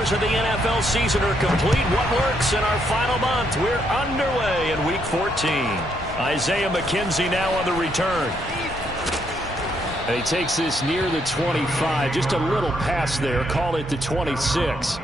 quarters of the NFL season are complete. What works in our final month? We're underway in Week 14. Isaiah McKenzie now on the return. And he takes this near the 25. Just a little pass there. Call it the 26.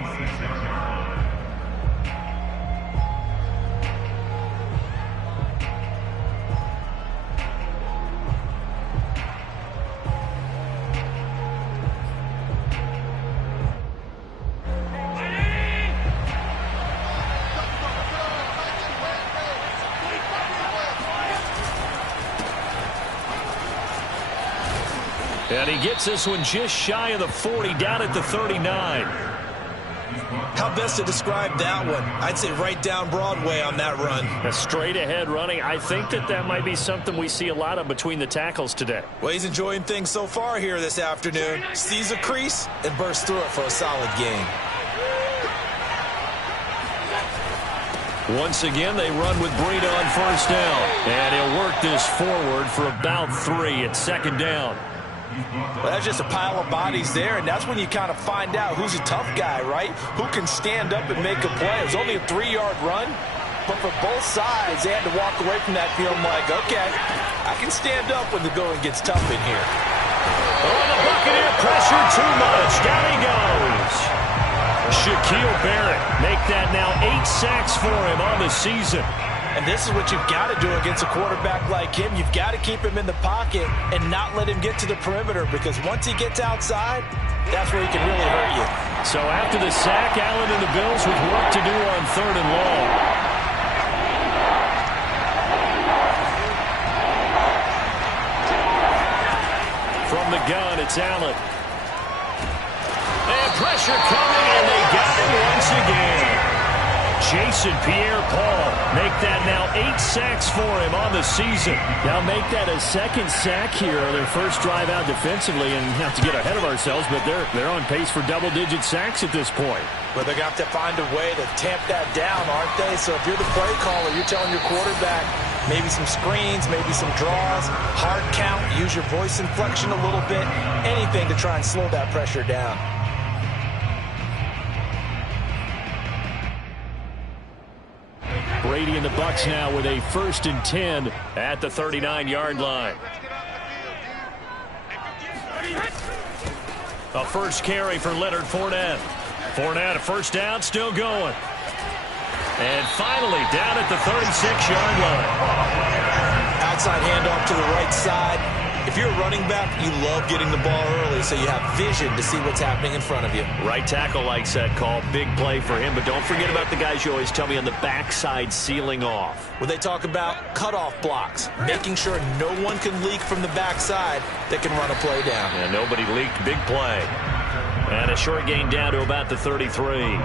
And he gets this one just shy of the 40, down at the 39. How best to describe that one? I'd say right down Broadway on that run. A straight ahead running. I think that might be something we see a lot of between the tackles today. Well, he's enjoying things so far here this afternoon. Sees a crease and bursts through it for a solid gain. Once again, they run with Breida on first down. And he'll work this forward for about 3 at second down. Well, that's just a pile of bodies there, and that's when you kind of find out who's a tough guy, right? Who can stand up and make a play. It was only a 3-yard run, but for both sides, they had to walk away from that feeling like, okay, I can stand up when the going gets tough in here. Oh, the Buccaneer pressure too much. Down he goes. Shaquille Barrett make that now 8 sacks for him on the season. And this is what you've got to do against a quarterback like him. You've got to keep him in the pocket and not let him get to the perimeter, because once he gets outside, that's where he can really hurt you. So after the sack, Allen and the Bills with work to do on 3rd and long. From the gun, it's Allen. And pressure coming, and they got him once again. Jason Pierre-Paul make that now 8 sacks for him on the season. Now make that a second sack here on their first drive out defensively, and not to get ahead of ourselves, but they're on pace for double-digit sacks at this point. Well, they're going to have to find a way to tamp that down, aren't they? So if you're the play caller, you're telling your quarterback maybe some screens, maybe some draws, hard count, use your voice inflection a little bit, anything to try and slow that pressure down. Brady and the Bucs now with a 1st and 10 at the 39-yard line. A first carry for Leonard Fournette. Fournette, a first down, still going. And finally down at the 36-yard line. Outside handoff to the right side. If you're a running back, you love getting the ball early so you have vision to see what's happening in front of you. Right tackle likes that call. Big play for him. But don't forget about the guys you always tell me on the backside sealing off. When they talk about cutoff blocks, making sure no one can leak from the backside that can run a play down. And nobody leaked. Big play. And a short gain down to about the 33.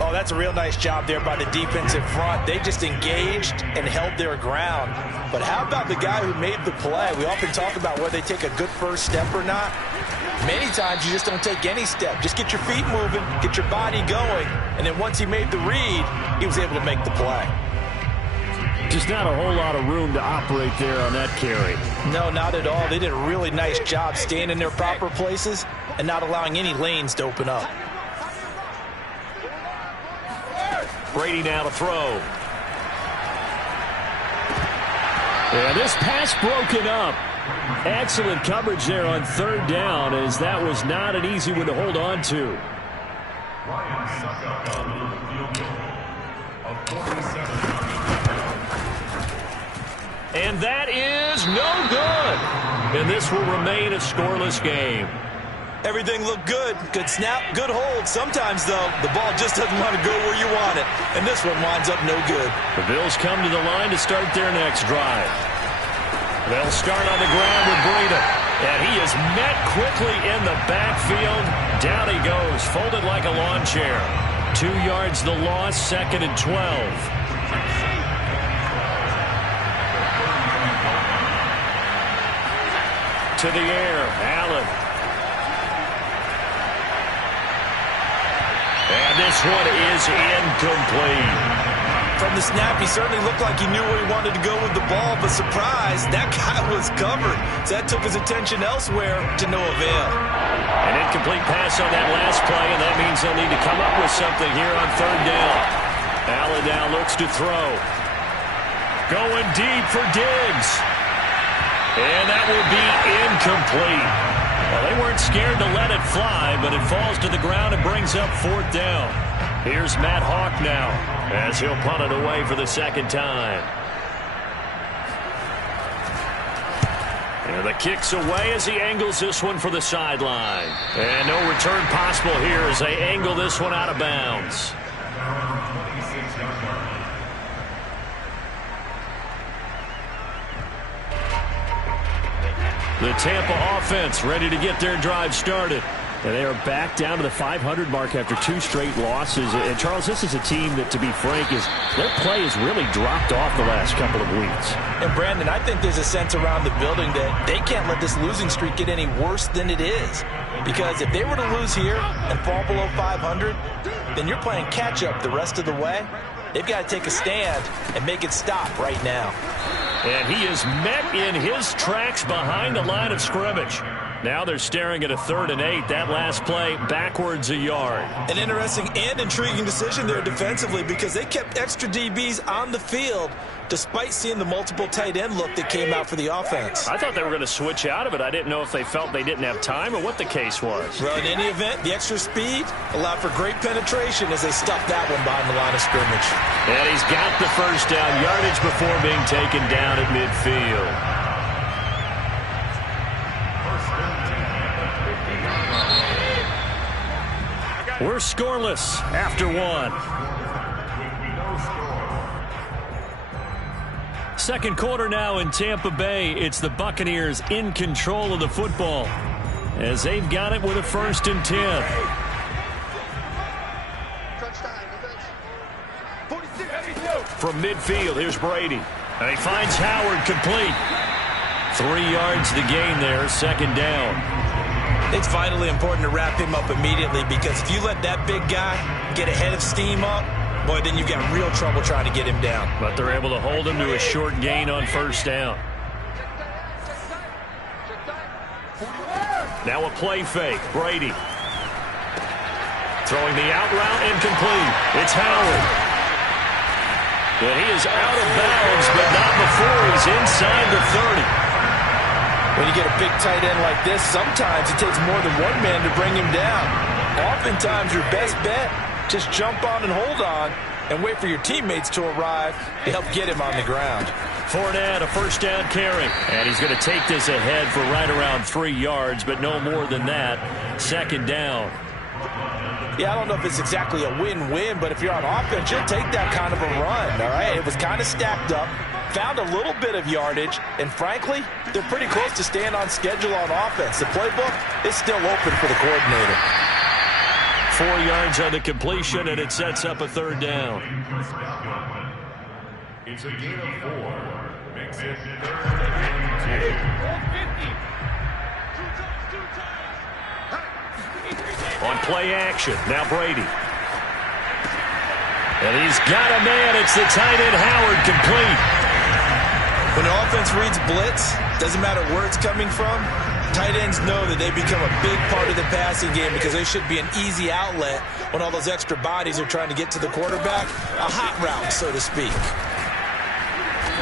Oh, that's a real nice job there by the defensive front. They just engaged and held their ground. But how about the guy who made the play? We often talk about whether they take a good first step or not. Many times you just don't take any step. Just get your feet moving, get your body going, and then once he made the read, he was able to make the play. Just not a whole lot of room to operate there on that carry. No, not at all. They did a really nice job staying in their proper places and not allowing any lanes to open up. Brady now to throw. And this pass broken up. Excellent coverage there on 3rd down, as that was not an easy one to hold on to. And that is no good. And this will remain a scoreless game. Everything looked good. Good snap, good hold. Sometimes, though, the ball just doesn't want to go where you want it. And this one winds up no good. The Bills come to the line to start their next drive. They'll start on the ground with Breida. And he is met quickly in the backfield. Down he goes, folded like a lawn chair. 2 yards the loss, 2nd and 12. To the air, Allen. And this one is incomplete. From the snap, he certainly looked like he knew where he wanted to go with the ball, but surprise, that guy was covered. So that took his attention elsewhere to no avail. An incomplete pass on that last play, and that means they'll need to come up with something here on third down. Allen now looks to throw. Going deep for Diggs. And that will be incomplete. Well, they weren't scared to let it fly, but it falls to the ground and brings up fourth down. Here's Matt Hawk now as he'll punt it away for the second time. And the kick's away as he angles this one for the sideline. And no return possible here as they angle this one out of bounds. The Tampa offense ready to get their drive started. And they are back down to the 500 mark after 2 straight losses. And, Charles, this is a team that, to be frank, their play has really dropped off the last couple of weeks. And, Brandon, I think there's a sense around the building that they can't let this losing streak get any worse than it is. Because if they were to lose here and fall below 500, then you're playing catch-up the rest of the way. They've got to take a stand and make it stop right now. And he is met in his tracks behind the line of scrimmage. Now they're staring at a 3rd and 8. That last play backwards a yard. An interesting and intriguing decision there defensively because they kept extra DBs on the field despite seeing the multiple tight end look that came out for the offense. I thought they were going to switch out of it. I didn't know if they felt they didn't have time or what the case was. Well, in any event, the extra speed allowed for great penetration as they stuffed that one behind the line of scrimmage. And he's got the first down yardage before being taken down at midfield. We're scoreless after 1. Second quarter now in Tampa Bay. It's the Buccaneers in control of the football as they've got it with a 1st and 10. From midfield, here's Brady. And he finds Howard complete. 3 yards to gain there, 2nd down. It's vitally important to wrap him up immediately because if you let that big guy get ahead of steam up, boy, then you've got real trouble trying to get him down. But they're able to hold him to a short gain on 1st down. Now a play fake. Brady. Throwing the out route incomplete. It's Howard. And he is out of bounds, but not before he's inside the 30. When you get a big tight end like this, sometimes it takes more than one man to bring him down. Oftentimes, your best bet, just jump on and hold on and wait for your teammates to arrive to help get him on the ground. Fournette, a 1st down carry. And he's going to take this ahead for right around 3 yards, but no more than that. 2nd down. Yeah, I don't know if it's exactly a win-win, but if you're on offense, you'll take that kind of a run, all right? It was kind of stacked up. Found a little bit of yardage, and frankly, they're pretty close to staying on schedule on offense. The playbook is still open for the coordinator. 4 yards on the completion, and it sets up a 3rd down. It's a gain of 4. Makes it 3rd and 2. On play action, now Brady. And he's got a man. It's the tight end Howard complete. When the offense reads blitz, doesn't matter where it's coming from, tight ends know that they become a big part of the passing game because they should be an easy outlet when all those extra bodies are trying to get to the quarterback. A hot route, so to speak.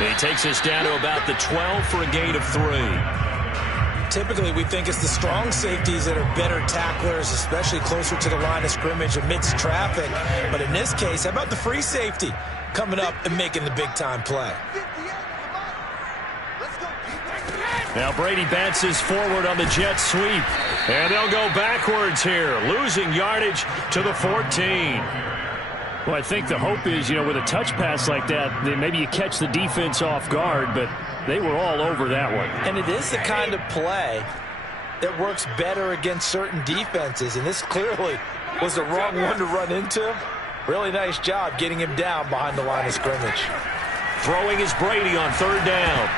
He takes us down to about the 12 for a gain of 3. Typically, we think it's the strong safeties that are better tacklers, especially closer to the line of scrimmage amidst traffic. But in this case, how about the free safety coming up and making the big-time play? Now Brady bounces forward on the jet sweep. And they'll go backwards here, losing yardage to the 14. Well, I think the hope is, with a touch pass like that, then maybe you catch the defense off guard, but they were all over that one. And it is the kind of play that works better against certain defenses, and this clearly was the wrong one to run into. Really nice job getting him down behind the line of scrimmage. Throwing is Brady on 3rd down.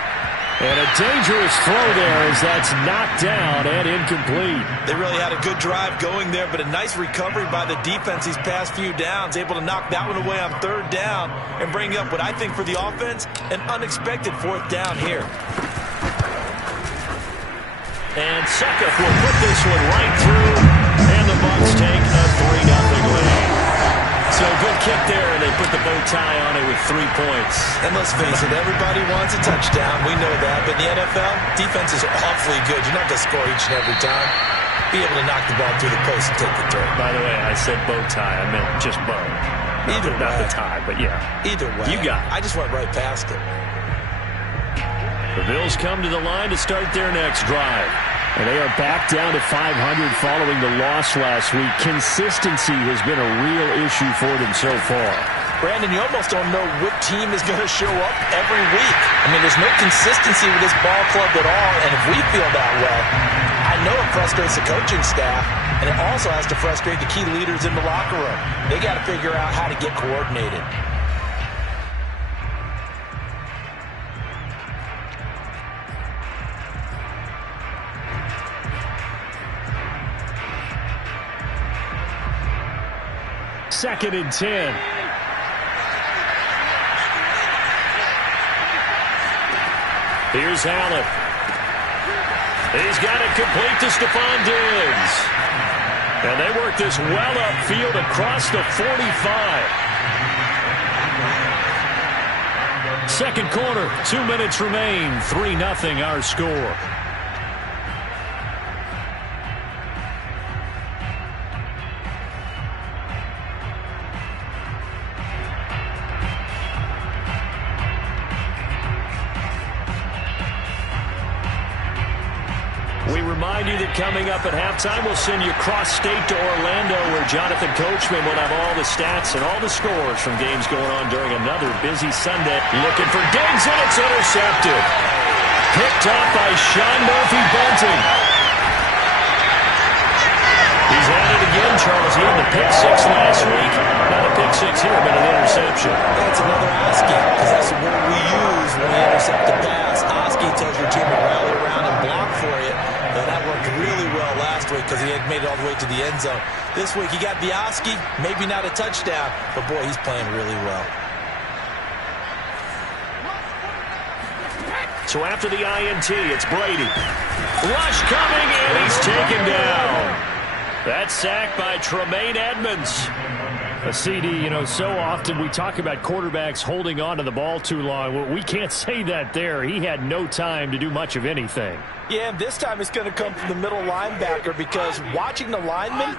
And a dangerous throw there as that's knocked down and incomplete. They really had a good drive going there, but a nice recovery by the defense these past few downs, able to knock that one away on 3rd down and bring up what I think for the offense, an unexpected 4th down here. And Suckup will put this one right through, and the Bucs take a 3-0 lead. So good kick there, and they put the bow tie on it with 3 points. And let's face it, everybody wants a touchdown. We know that. But in the NFL, defense is awfully good. You're not going to score each and every time. Be able to knock the ball through the post and take the throw. By the way, I said bow tie. I meant just bow. Not the tie, but yeah. Either way. You got it. I just went right past it. The Bills come to the line to start their next drive. And they are back down to 500 following the loss last week. Consistency has been a real issue for them so far. Brandon, you almost don't know what team is going to show up every week. I mean, there's no consistency with this ball club at all, and if we feel that way, I know it frustrates the coaching staff, and it also has to frustrate the key leaders in the locker room. They got to figure out how to get coordinated. Second and 10. Here's Allen. He's got it complete to Stephon Diggs. And they work this well upfield across the 45. Second quarter, 2 minutes remain. 3-0 our score. We remind you that coming up at halftime, we'll send you cross-state to Orlando, where Jonathan Coachman will have all the stats and all the scores from games going on during another busy Sunday. Looking for Diggs, and it's intercepted. Picked off by Sean Murphy-Bunting. He's at it again, Charles. He had the pick six last week. Not a pick six here, but an interception. That's another Oski, because that's the word we use when we intercept the pass. Oski tells your team to rally around and block for you. That worked really well last week because he had made it all the way to the end zone. This week he got the Oski, maybe not a touchdown, but boy, he's playing really well. So after the INT, it's Brady. Rush coming, and he's taken down. That sack by Tremaine Edmonds. A CD, you know, so often we talk about quarterbacks holding on to the ball too long. Well, we can't say that there. He had no time to do much of anything. Yeah, and this time it's going to come from the middle linebacker, because watching the lineman,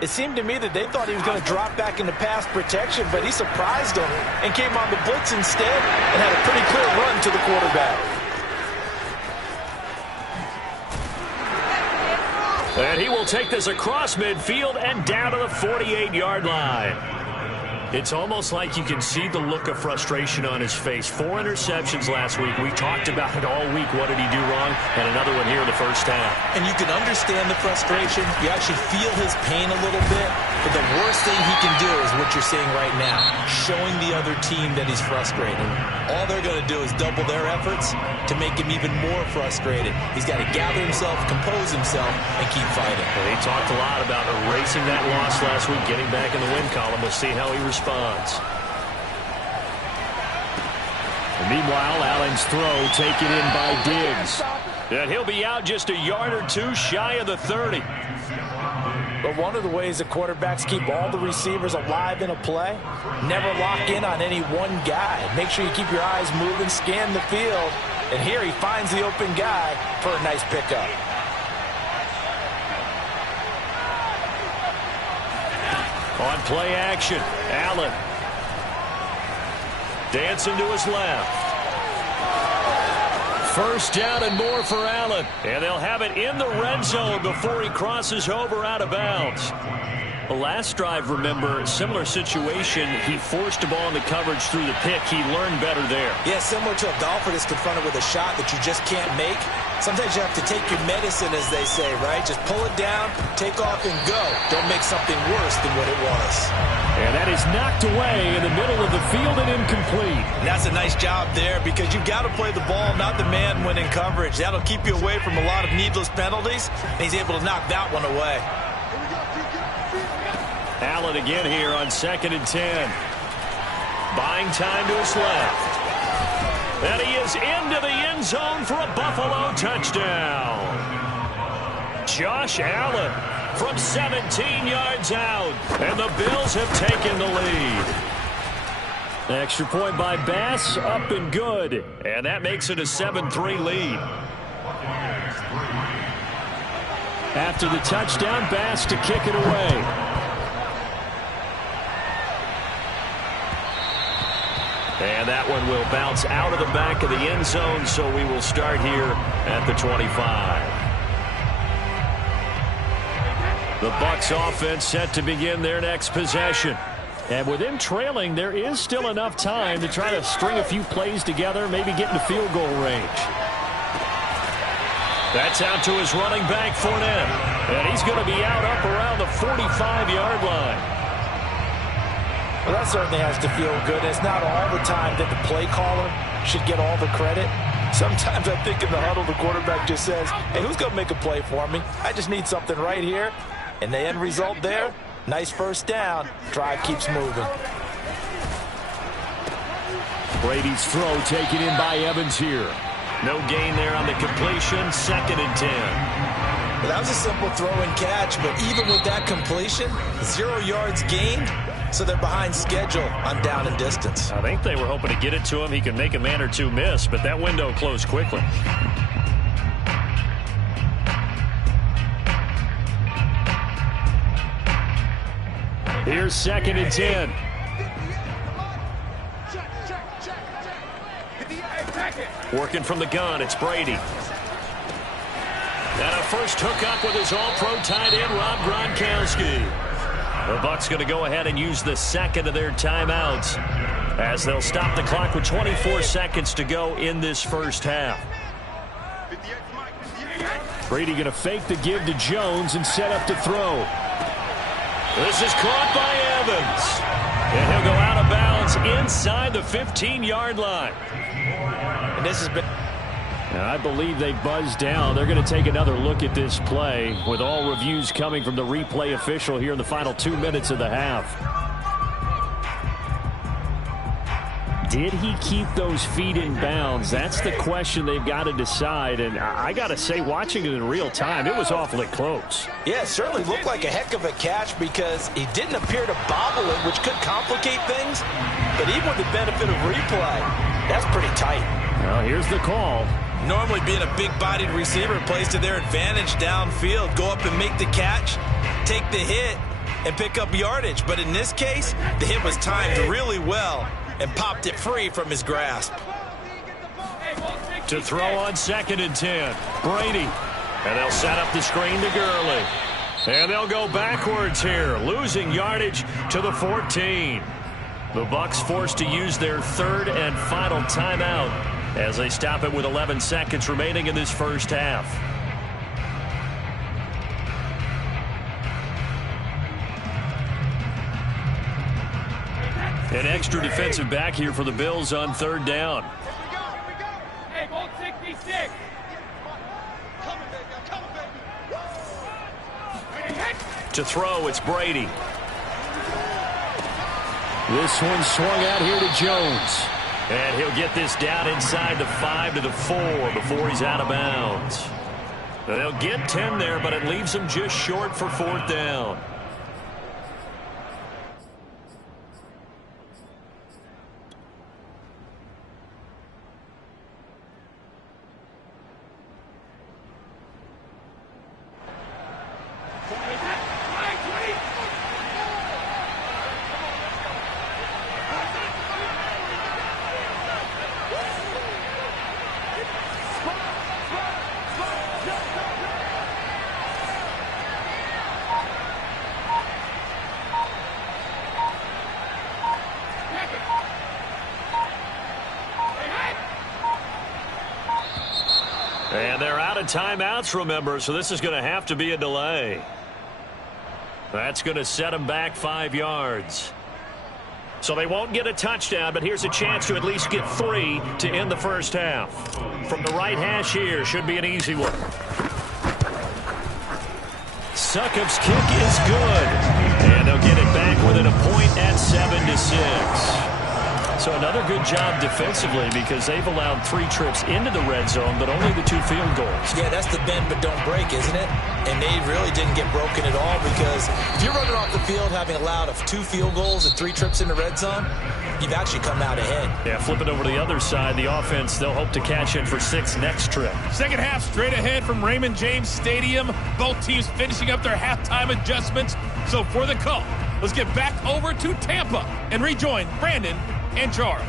it seemed to me that they thought he was going to drop back into pass protection, but he surprised them and came on the blitz instead and had a pretty clear run to the quarterback. And he will take this across midfield and down to the 48-yard line. It's almost like you can see the look of frustration on his face. 4 interceptions last week. We talked about it all week. What did he do wrong? And another one here in the first half. And you can understand the frustration. You actually feel his pain a little bit. But the worst thing he can do is what you're seeing right now, showing the other team that he's frustrated. All they're going to do is double their efforts to make him even more frustrated. He's got to gather himself, compose himself, and keep fighting. Well, he talked a lot about erasing that loss last week, getting back in the win column. We'll see how he responds. And meanwhile, Allen's throw taken in by Diggs. And he'll be out just a yard or two shy of the 30. But one of the ways the quarterbacks keep all the receivers alive in a play, never lock in on any one guy. Make sure you keep your eyes moving, scan the field, and here he finds the open guy for a nice pickup. On play action, Allen. Dancing to his left. First down and more for Allen. And they'll have it in the red zone before he crosses over out of bounds. The last drive, remember, similar situation. He forced a ball into coverage through the pick. He learned better there. Yeah, similar to a golfer that's confronted with a shot that you just can't make. Sometimes you have to take your medicine, as they say, right? Just pull it down, take off, and go. Don't make something worse than what it was. And that is knocked away in the middle of the field and incomplete. And that's a nice job there because you've got to play the ball, not the man when in coverage. That'll keep you away from a lot of needless penalties, and he's able to knock that one away. Allen again here on 2nd and 10. Buying time to his left. And he is into the end zone for a Buffalo touchdown. Josh Allen from 17 yards out. And the Bills have taken the lead. Extra point by Bass, up and good. And that makes it a 7-3 lead. After the touchdown, Bass to kick it away. And that one will bounce out of the back of the end zone, so we will start here at the 25. The Bucs offense set to begin their next possession. And with them trailing, there is still enough time to try to string a few plays together, maybe get into field goal range. That's out to his running back, Fournette. And he's going to be out up around the 45-yard line. Well, that certainly has to feel good. It's not all the time that the play caller should get all the credit. Sometimes I think in the huddle, the quarterback just says, hey, who's going to make a play for me? I just need something right here. And the end result there, nice first down. Drive keeps moving. Brady's throw taken in by Evans here. No gain there on the completion. 2nd and 10. Well, that was a simple throw and catch, but even with that completion, 0 yards gained. So they're behind schedule on down and distance. I think they were hoping to get it to him. He could make a man or two miss, but that window closed quickly. Here's 2nd and 10. Working from the gun, it's Brady. And a first hookup with his all-pro tight end, Rob Gronkowski. The Bucs going to go ahead and use the second of their timeouts as they'll stop the clock with 24 seconds to go in this first half. Brady going to fake the give to Jones and set up to throw. This is caught by Evans. And he'll go out of bounds inside the 15-yard line. And this has been... I believe they buzzed down. They're going to take another look at this play with all reviews coming from the replay official here in the final 2 minutes of the half. Did he keep those feet in bounds? That's the question they've got to decide. And I got to say, watching it in real time, it was awfully close. Yeah, it certainly looked like a heck of a catch because he didn't appear to bobble it, which could complicate things. But even with the benefit of replay, that's pretty tight. Well, here's the call. Normally being a big-bodied receiver plays to their advantage downfield. Go up and make the catch, take the hit, and pick up yardage. But in this case, the hit was timed really well and popped it free from his grasp. To throw on 2nd and 10, Brady. And they'll set up the screen to Gurley. And they'll go backwards here, losing yardage to the 14. The Bucs forced to use their third and final timeout as they stop it with 11 seconds remaining in this first half. An extra defensive back here for the Bills on 3rd down. Hey, ball 66. To throw, it's Brady. This one swung out here to Jones. And he'll get this down inside the 5 to the 4 before he's out of bounds. They'll get 10 there, but it leaves them just short for 4th down. out of timeouts, remember, so this is going to have to be a delay. That's going to set them back 5 yards. So they won't get a touchdown, but here's a chance to at least get 3 to end the first half. From the right hash here, should be an easy one. Succop's kick is good. And they'll get it back within a point at 7-6. So another good job defensively because they've allowed 3 trips into the red zone, but only the 2 field goals. Yeah, that's the bend but don't break, isn't it? And they really didn't get broken at all because if you're running off the field having allowed 2 field goals and 3 trips in the red zone, you've actually come out ahead. Yeah, flip it over to the other side. The offense, they'll hope to cash in for 6 next trip. Second half straight ahead from Raymond James Stadium. Both teams finishing up their halftime adjustments. So for the call, let's get back over to Tampa and rejoin Brandon and Charles.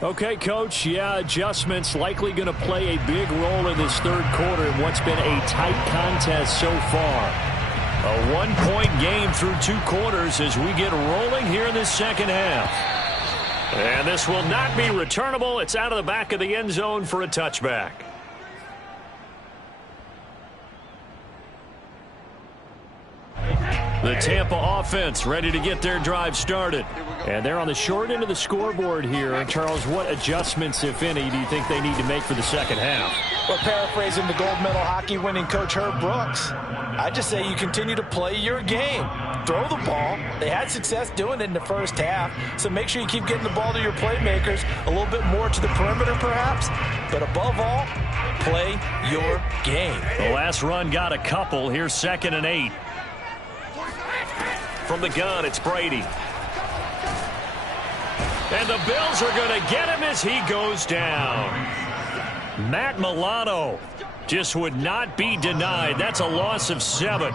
Okay, Coach, yeah, adjustments likely going to play a big role in this third quarter in what's been a tight contest so far. A 1-point game through 2 quarters as we get rolling here in this second half. And this will not be returnable. It's out of the back of the end zone for a touchback. The Tampa offense ready to get their drive started. And they're on the short end of the scoreboard here. And Charles, what adjustments, if any, do you think they need to make for the second half? Well, paraphrasing the gold medal hockey winning coach Herb Brooks, I just say you continue to play your game. Throw the ball. They had success doing it in the first half, so make sure you keep getting the ball to your playmakers, a little bit more to the perimeter perhaps, but above all, play your game. The last run got a couple. Here's 2nd and 8. From the gun, it's Brady. And the Bills are going to get him as he goes down. Matt Milano just would not be denied. That's a loss of 7.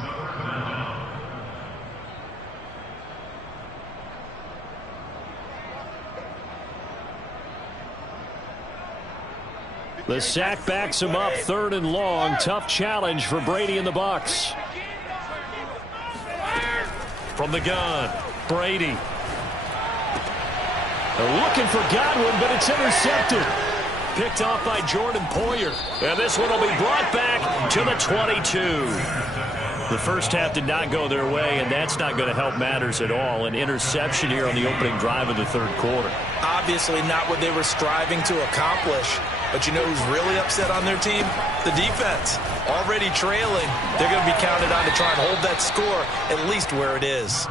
The sack backs him up, 3rd and long. Tough challenge for Brady and the Bucs. From the gun, Brady. They're looking for Godwin, but it's intercepted. Picked off by Jordan Poyer. And this one will be brought back to the 22. The first half did not go their way, and that's not going to help matters at all. An interception here on the opening drive of the third quarter. Obviously not what they were striving to accomplish. But you know who's really upset on their team? The defense. Already trailing. They're going to be counted on to try and hold that score at least where it is.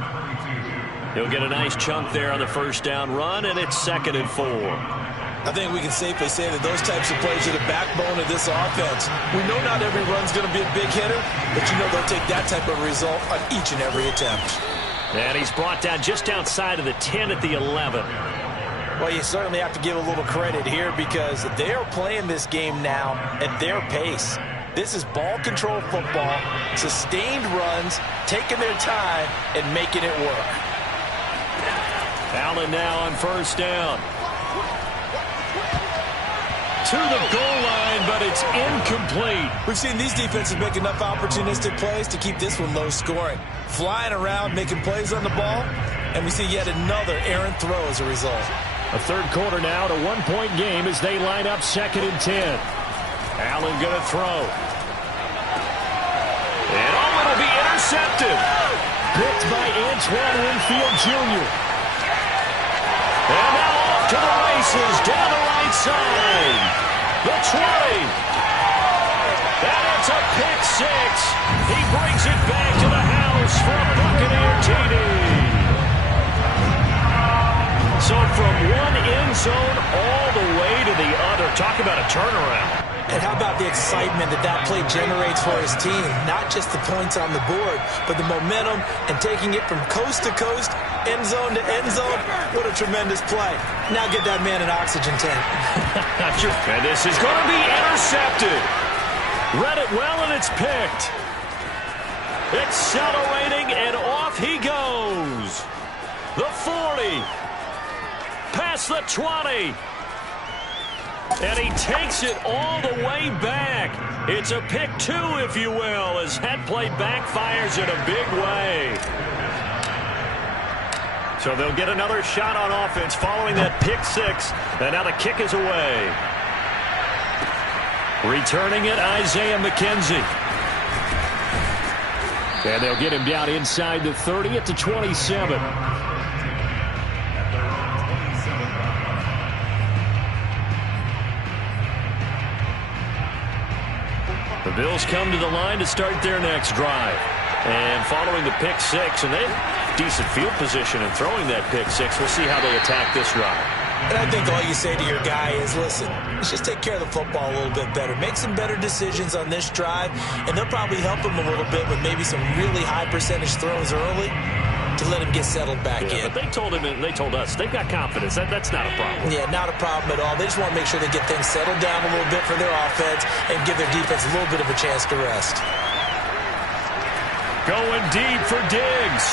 He'll get a nice chunk there on the first down run, and it's 2nd and 4. I think we can safely say that those types of plays are the backbone of this offense. We know not every run's going to be a big hitter, but you know they'll take that type of result on each and every attempt. And he's brought down just outside of the 10 at the 11. Well, you certainly have to give a little credit here because they are playing this game now at their pace. This is ball control football, sustained runs, taking their time, and making it work. Allen now on first down. To the goal line, but it's incomplete. We've seen these defenses make enough opportunistic plays to keep this one low scoring. Flying around, making plays on the ball, and we see yet another errant throw as a result. A third quarter now, a 1-point game as they line up 2nd and 10. Allen going to throw. And it'll be intercepted. Picked by Antoine Winfield Jr. And now off to the races down the right side. The 20. And it's a pick 6. He brings it back to the house for a Buccaneer TD. So from one end zone all the way to the other. Talk about a turnaround. And how about the excitement that play generates for his team? Not just the points on the board, but the momentum and taking it from coast to coast, end zone to end zone. What a tremendous play. Now get that man an oxygen tank. And this is going to be intercepted. Read it well, and it's picked. Accelerating, and off he goes. The 40. Past the 20. And he takes it all the way back. It's a pick 2, if you will, as that play backfires in a big way. So they'll get another shot on offense following that pick 6. And now the kick is away. Returning it, Isaiah McKenzie. And they'll get him down inside the 30 at the 27. The Bills come to the line to start their next drive. And following the pick 6, and they have decent field position in throwing that pick 6. We'll see how they attack this drive. And I think all you say to your guy is, listen, let's just take care of the football a little bit better. Make some better decisions on this drive, and they'll probably help him a little bit with maybe some really high percentage throws early to let him get settled back in. But they told him, and they told us, they've got confidence. That's not a problem. Yeah, not a problem at all. They just want to make sure they get things settled down a little bit for their offense and give their defense a little bit of a chance to rest. Going deep for Diggs.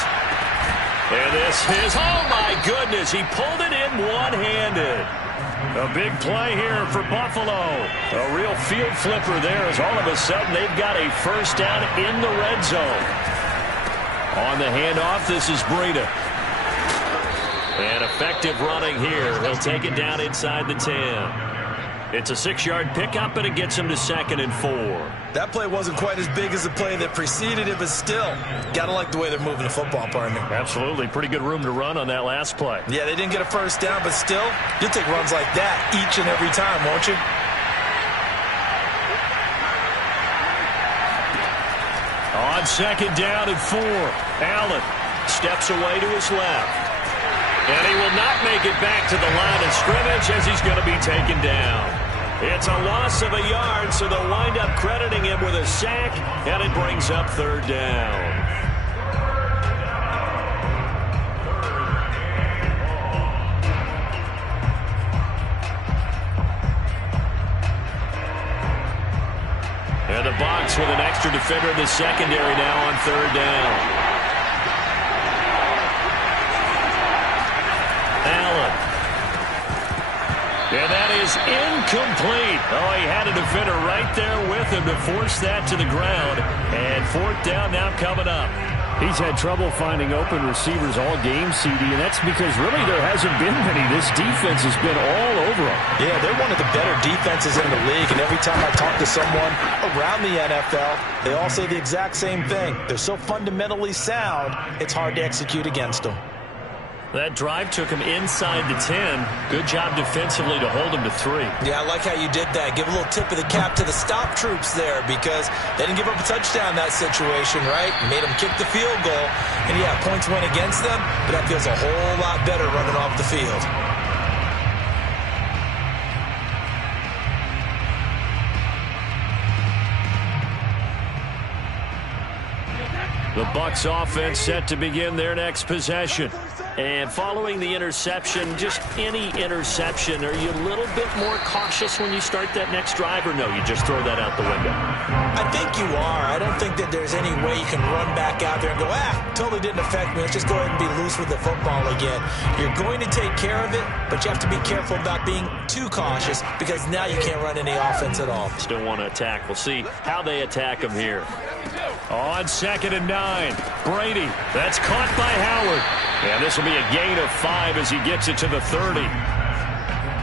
And this is, oh my goodness, he pulled it in one-handed. A big play here for Buffalo. A real field flipper there as all of a sudden they've got a first down in the red zone. On the handoff, this is Breida. And effective running here. He'll take it down inside the 10. It's a 6-yard pickup, and it gets him to 2nd and 4. That play wasn't quite as big as the play that preceded it, but still, got to like the way they're moving the football, partner. Absolutely. Pretty good room to run on that last play. Yeah, they didn't get a first down, but still, you'll take runs like that each and every time, won't you? On 2nd down and 4, Allen steps away to his left. And he will not make it back to the line of scrimmage as he's going to be taken down. It's a loss of a yard, so they'll wind up crediting him with a sack, and it brings up 3rd down. And the Bucs with an extra defender in the secondary now on 3rd down. Allen. And that is incomplete. Oh, he had a defender right there with him to force that to the ground. And 4th down now coming up. He's had trouble finding open receivers all game, CD, and that's because really there hasn't been many. This defense has been all over them. Yeah, they're one of the better defenses in the league, and every time I talk to someone around the NFL, they all say the exact same thing. They're so fundamentally sound, it's hard to execute against them. That drive took him inside the 10. Good job defensively to hold him to 3. Yeah, I like how you did that. Give a little tip of the cap to the stop troops there because they didn't give up a touchdown in that situation, right? Made them kick the field goal. And, yeah, points went against them, but that feels a whole lot better running off the field. The Bucs offense set to begin their next possession. And following the interception, just any interception, are you a little bit more cautious when you start that next drive, or no, you just throw that out the window? I think you are. I don't think that there's any way you can run back out there and go, totally didn't affect me. Let's just go ahead and be loose with the football again. You're going to take care of it, but you have to be careful about being too cautious because now you can't run any offense at all. Still want to attack. We'll see how they attack him here. On 2nd and 9, Brady. That's caught by Howard. And this will be a gain of 5 as he gets it to the 30.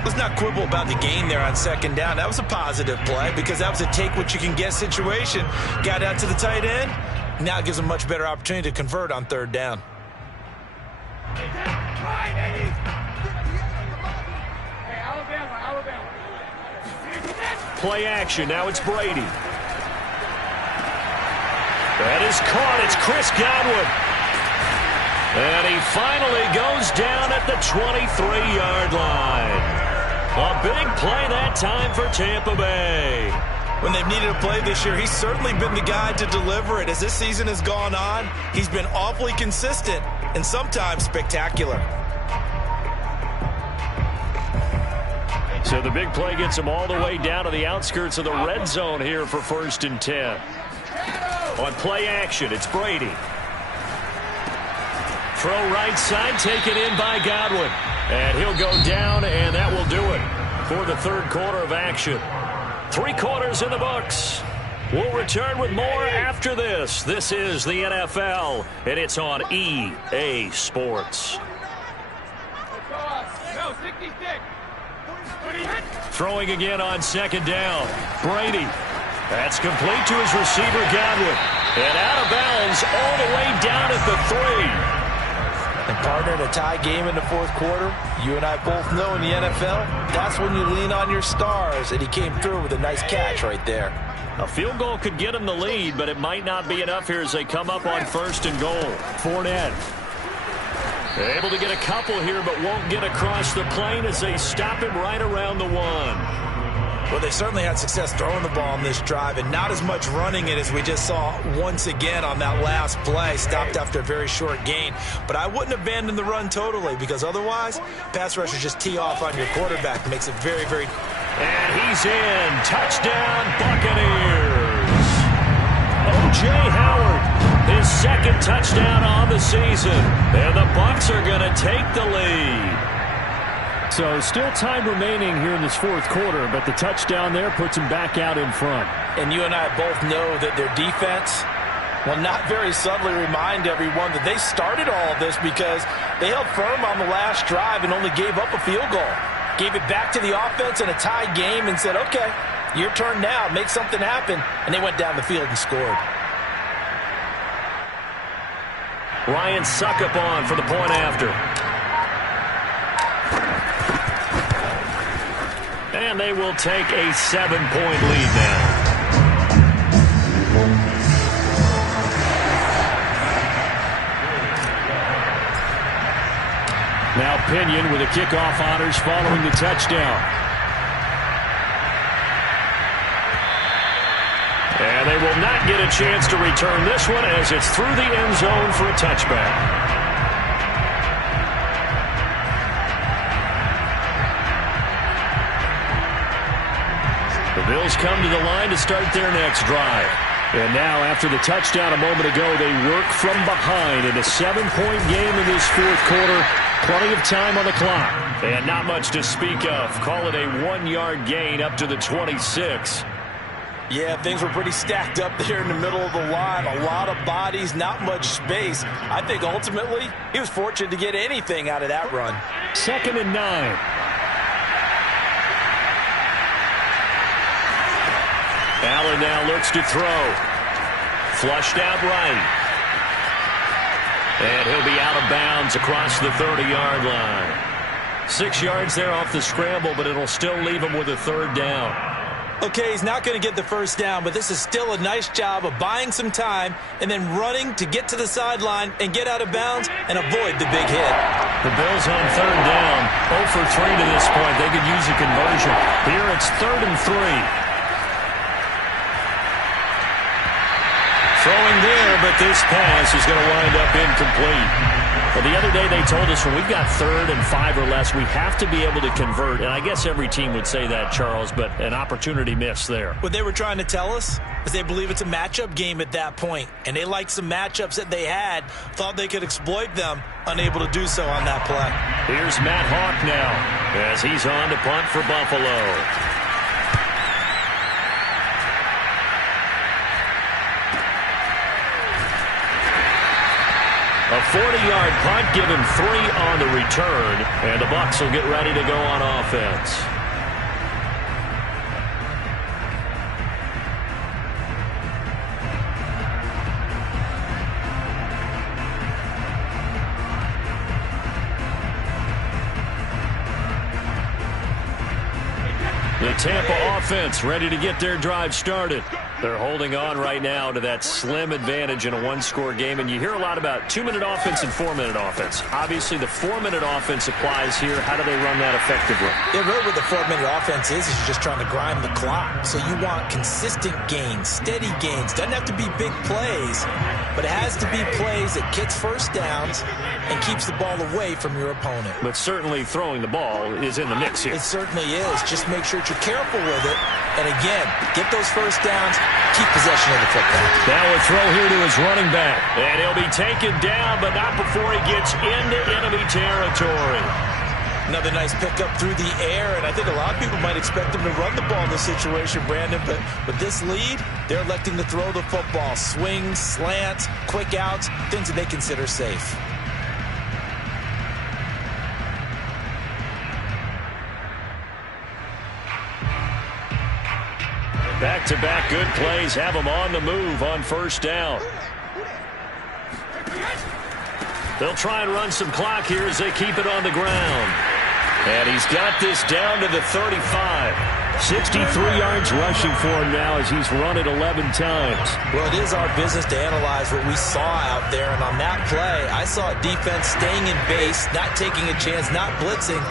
Let's not quibble about the gain there on 2nd down. That was a positive play because that was a take-what-you-can-get situation. Got out to the tight end. Now it gives him a much better opportunity to convert on 3rd down. Play action. Now it's Brady. That is caught. It's Chris Godwin. And he finally goes down at the 23-yard line. A big play that time for Tampa Bay. When they've needed a play this year, he's certainly been the guy to deliver it. As this season has gone on, he's been awfully consistent and sometimes spectacular. So the big play gets him all the way down to the outskirts of the red zone here for 1st and 10. On play action, it's Brady. Throw right side, taken in by Godwin. And he'll go down, and that will do it. for the third quarter of action. 3 quarters in the books. We'll return with more after this. This is the NFL, and it's on EA Sports. No, 66. Throwing again on second down. Brady. That's complete to his receiver, Godwin. And out of bounds all the way down at the 3. And partner, in a tie game in the fourth quarter, you and I both know in the NFL, that's when you lean on your stars. And he came through with a nice catch right there. A field goal could get him the lead, but it might not be enough here as they come up on 1st and goal. Fournette. Able to get a couple here, but won't get across the plane as they stop him right around the 1. Well, they certainly had success throwing the ball on this drive and not as much running it as we just saw once again on that last play. Stopped after a very short gain. But I wouldn't abandon the run totally because otherwise, pass rushers just tee off on your quarterback. It makes it very, very... And he's in. Touchdown, Buccaneers. O.J. Howard, his 2nd touchdown on the season. And the Bucs are going to take the lead. So still time remaining here in this fourth quarter, but the touchdown there puts him back out in front. And you and I both know that their defense will not very subtly remind everyone that they started all of this because they held firm on the last drive and only gave up a field goal. Gave it back to the offense in a tie game and said, okay, your turn now, make something happen. And they went down the field and scored. Ryan Suckup on for the point after. And they will take a 7-point lead now. Now Pinion with the kickoff honors following the touchdown. And they will not get a chance to return this one as it's through the end zone for a touchback. The Bills come to the line to start their next drive. And now, after the touchdown a moment ago, they work from behind in a 7-point game in this fourth quarter. Plenty of time on the clock. And not much to speak of. Call it a 1-yard gain up to the 26. Yeah, things were pretty stacked up there in the middle of the line. A lot of bodies, not much space. I think ultimately he was fortunate to get anything out of that run. 2nd and 9. Allen now looks to throw. Flushed out right. And he'll be out of bounds across the 30-yard line. 6 yards there off the scramble, but it'll still leave him with a 3rd down. Okay, he's not going to get the first down, but this is still a nice job of buying some time and then running to get to the sideline and get out of bounds and avoid the big hit. The Bills on 3rd down. 0 for 3 to this point. They could use a conversion. Here it's 3rd and 3. Throwing there, but this pass is going to wind up incomplete. Well, the other day they told us when we've got 3rd and 5 or less, we have to be able to convert. And I guess every team would say that, Charles, but an opportunity missed there. What they were trying to tell us is they believe it's a matchup game at that point. And they liked some matchups that they had, thought they could exploit them, unable to do so on that play. Here's Matt Hawk now as he's on to punt for Buffalo. A 40-yard punt, give him 3 on the return, and the Bucs will get ready to go on offense. The Tampa offense ready to get their drive started. They're holding on right now to that slim advantage in a 1-score game. And you hear a lot about 2-minute offense and 4-minute offense. Obviously, the 4-minute offense applies here. How do they run that effectively? Yeah, really what the 4-minute offense is you're just trying to grind the clock. So you want consistent gains, steady gains. Doesn't have to be big plays, but it has to be plays that gets first downs and keeps the ball away from your opponent. But certainly throwing the ball is in the mix here. It certainly is. Just make sure that you're careful with it. And again, get those first downs, keep possession of the football. Now a throw here to his running back. And he'll be taken down, but not before he gets into enemy territory. Another nice pickup through the air, and I think a lot of people might expect them to run the ball in this situation, Brandon, but with this lead, they're electing to throw the football. Swings, slants, quick outs, things that they consider safe. Back-to-back good plays have them on the move on first down. They'll try and run some clock here as they keep it on the ground. And he's got this down to the 35. 63 yards rushing for him now as he's run it 11 times. Well, it is our business to analyze what we saw out there. And on that play, I saw a defense staying in base, not taking a chance, not blitzing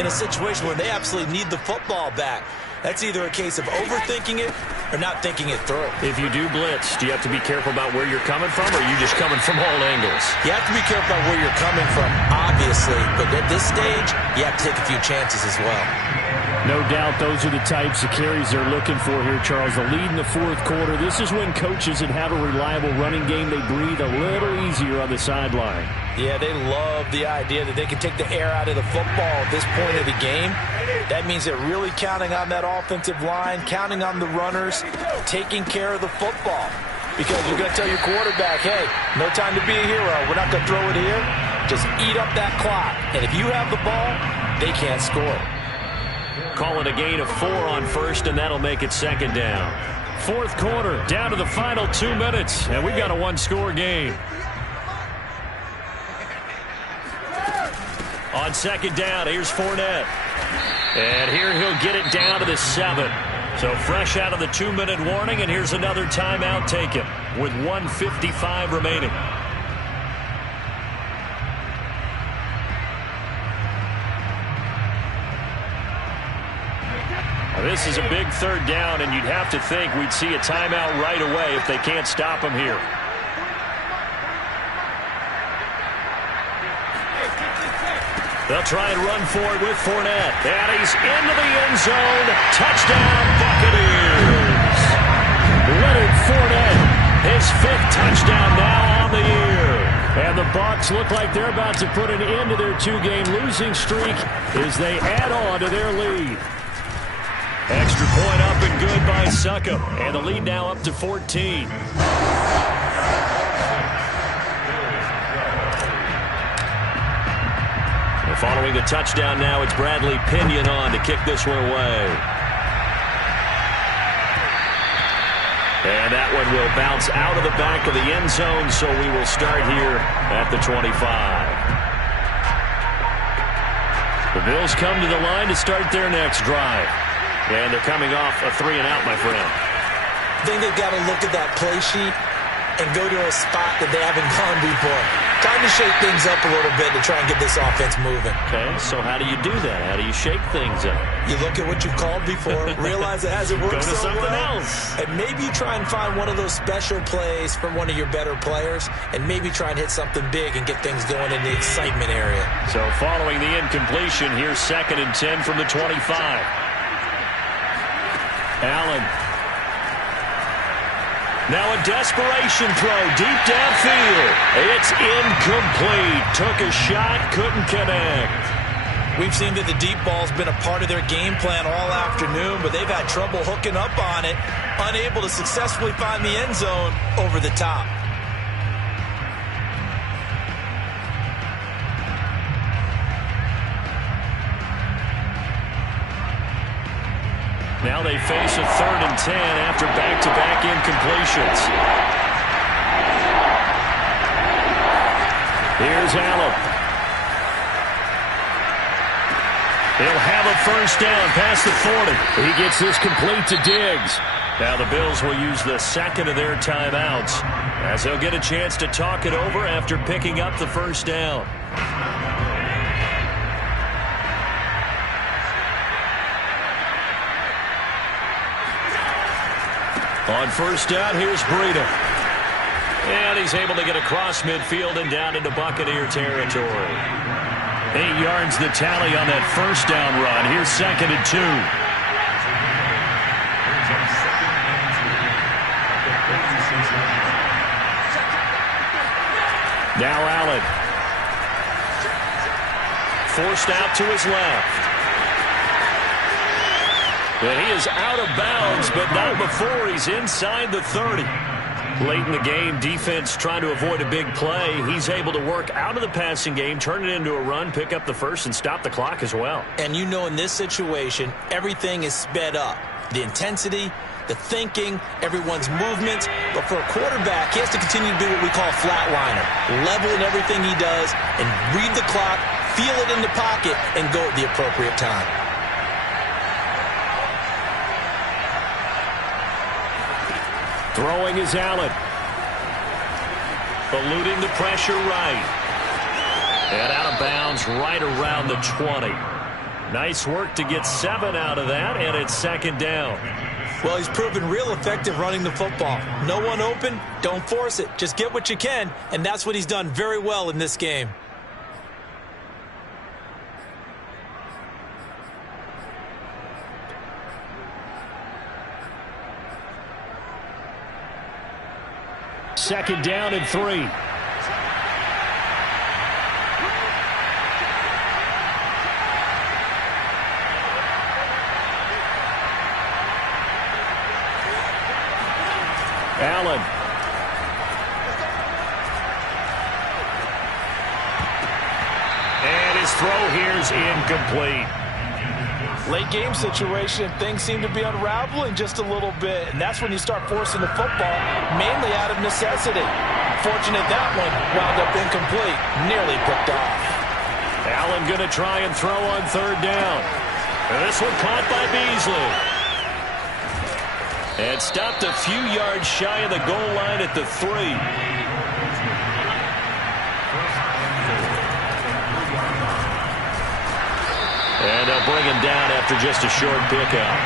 in a situation where they absolutely need the football back. That's either a case of overthinking it or not thinking it through. If you do blitz, do you have to be careful about where you're coming from, or are you just coming from all angles? You have to be careful about where you're coming from, obviously. But at this stage, you have to take a few chances as well. No doubt those are the types of carries they're looking for here, Charles. The lead in the fourth quarter. This is when coaches that have a reliable running game, they breathe a little easier on the sideline. Yeah, they love the idea that they can take the air out of the football at this point of the game. That means they're really counting on that offensive line, counting on the runners, taking care of the football. Because you're going to tell your quarterback, hey, no time to be a hero. We're not going to throw it here. Just eat up that clock. And if you have the ball, they can't score. Call it a gain of 4 on first, and that'll make it second down. Fourth quarter, down to the final 2 minutes, and we've got a one-score game. On second down, here's Fournette. And here he'll get it down to the 7. So fresh out of the 2-minute warning, and here's another timeout taken with 1:55 remaining. This is a big third down, and you'd have to think we'd see a timeout right away if they can't stop him here. They'll try and run for it with Fournette. And he's into the end zone. Touchdown, Buccaneers. Leonard Fournette, his 5th touchdown now on the year. And the Bucs look like they're about to put an end to their 2-game losing streak as they add on to their lead. Extra point up and good by Succop. And the lead now up to 14. And following the touchdown now, it's Bradley Pinion on to kick this one away. And that one will bounce out of the back of the end zone, so we will start here at the 25. The Bills come to the line to start their next drive. And they're coming off a 3-and-out, my friend. I think they've got to look at that play sheet and go to a spot that they haven't gone before. Time to shake things up a little bit to try and get this offense moving. Okay, so how do you do that? How do you shake things up? You look at what you've called before, realize it hasn't worked go to so something well, else. and maybe try and find one of those special plays from one of your better players, and maybe try and hit something big and get things going in the excitement area. So following the incompletion, here's 2nd and 10 from the 25. Allen. Now a desperation throw deep downfield. It's incomplete. Took a shot, couldn't connect. We've seen that the deep ball's been a part of their game plan all afternoon, but they've had trouble hooking up on it, unable to successfully find the end zone over the top. Now they face a 3rd and 10 after back-to-back incompletions. Here's Allen. He'll have a first down past the 40. He gets this complete to Diggs. Now the Bills will use the 2nd of their timeouts as they'll get a chance to talk it over after picking up the first down. On first down, here's Breida. And he's able to get across midfield and down into Buccaneer territory. 8 yards the tally on that first down run. Here's 2nd and 2. Now Allen. forced out to his left. And he is out of bounds, but not before he's inside the 30. Late in the game, defense trying to avoid a big play. He's able to work out of the passing game, turn it into a run, pick up the first, and stop the clock as well. And you know, in this situation, everything is sped up. The intensity, the thinking, everyone's movements. But for a quarterback, he has to continue to do what we call flatliner. Level in everything he does and read the clock, feel it in the pocket, and go at the appropriate time. Throwing is Allen. Eluding the pressure right. And out of bounds right around the 20. Nice work to get 7 out of that, and it's second down. Well, he's proven real effective running the football. No one open, don't force it. Just get what you can, and that's what he's done very well in this game. Second down and 3. Allen. And his throw here's incomplete. Late game situation, things seem to be unraveling just a little bit, and that's when you start forcing the football, mainly out of necessity. Fortunate that one wound up incomplete, nearly picked off. Allen going to try and throw on third down. And this one caught by Beasley. And stopped a few yards shy of the goal line at the 3. And they'll bring him down after just a short pickup.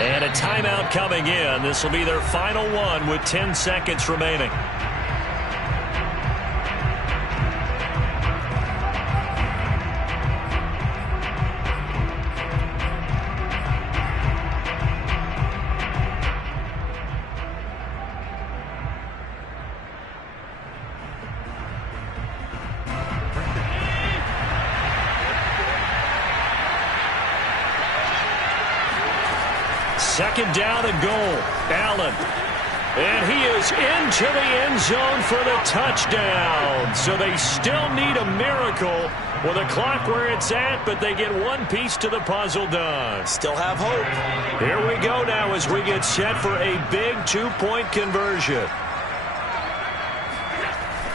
And a timeout coming in. This will be their final one with 10 seconds remaining. Second down and goal. Allen. And he is into the end zone for the touchdown. So they still need a miracle with a clock where it's at, but they get one piece to the puzzle done. Still have hope. Here we go now as we get set for a big 2-point conversion.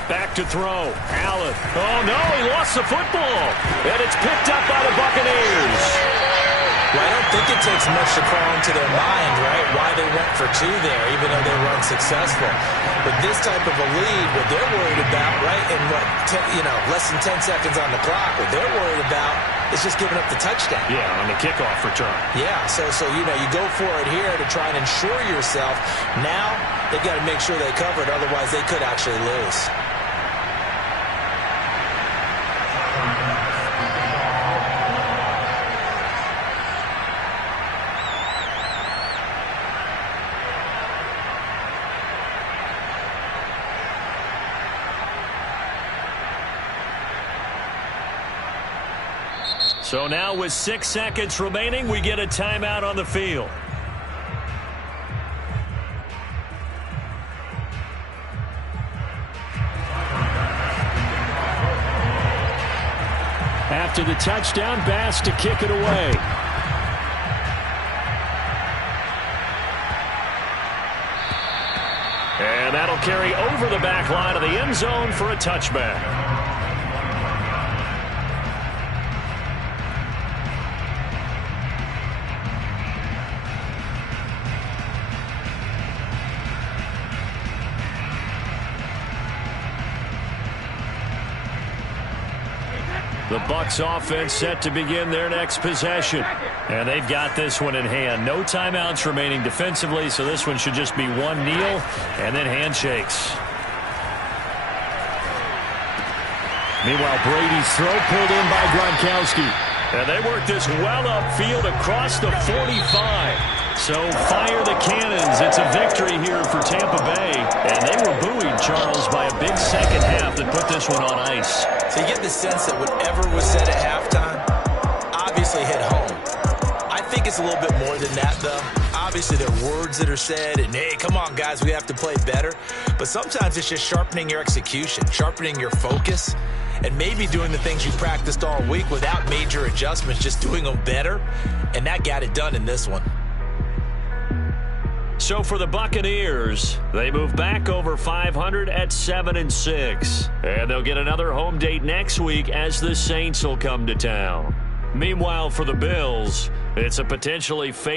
Back to throw. Allen. Oh, no, he lost the football. And it's picked up by the Buccaneers. Well, I don't think it takes much to crawl into their mind, right, why they went for 2 there, even though they were unsuccessful. With this type of a lead, what they're worried about, right, and less than 10 seconds on the clock, what they're worried about is just giving up the touchdown. Yeah, on the kickoff return. Yeah, so you go for it here to try and ensure yourself. Now they've got to make sure they cover it, otherwise they could actually lose. So now with 6 seconds remaining, we get a timeout on the field. After the touchdown, Bass to kick it away. And that'll carry over the back line of the end zone for a touchback. The Bucs offense set to begin their next possession. And they've got this one in hand. No timeouts remaining defensively, so this one should just be one kneel and then handshakes. Meanwhile, Brady's throw pulled in by Gronkowski. And they work this well upfield across the 45. So fire the cannons. It's a victory here for Tampa Bay. And they were buoyed, Charles, by a big second half that put this one on ice. So you get the sense that whatever was said at halftime obviously hit home. I think it's a little bit more than that, though. Obviously, there are words that are said, and, hey, come on, guys, we have to play better. But sometimes it's just sharpening your execution, sharpening your focus, and maybe doing the things you practiced all week without major adjustments, just doing them better. And that got it done in this one. So for the Buccaneers, they move back over 500 at 7-6. And they'll get another home date next week as the Saints will come to town. Meanwhile, for the Bills, it's a potentially